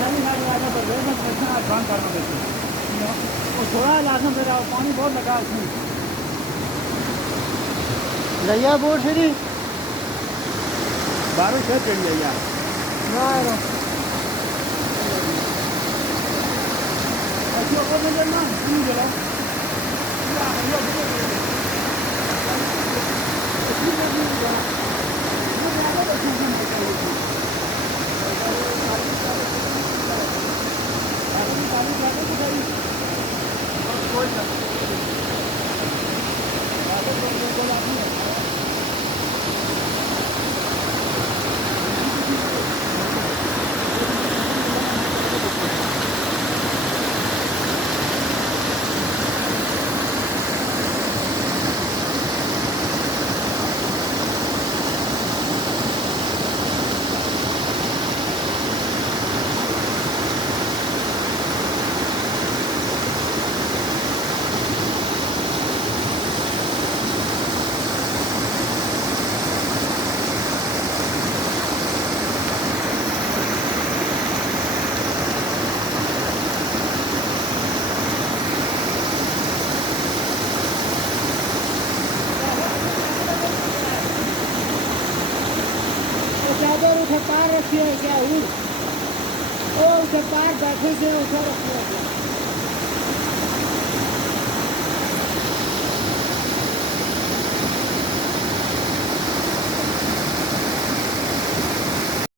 सारी राजा पर बंद करना देखो वो थोड़ा लाजम मेरा पानी बहुत लगा उसमें लैया बोट सीधी बारह से चढ़ लिया यार अच्छा वो मुझे ना नहीं जला चादर उठे पार रखी है क्या उठे पार बैठे से उठा रखी है।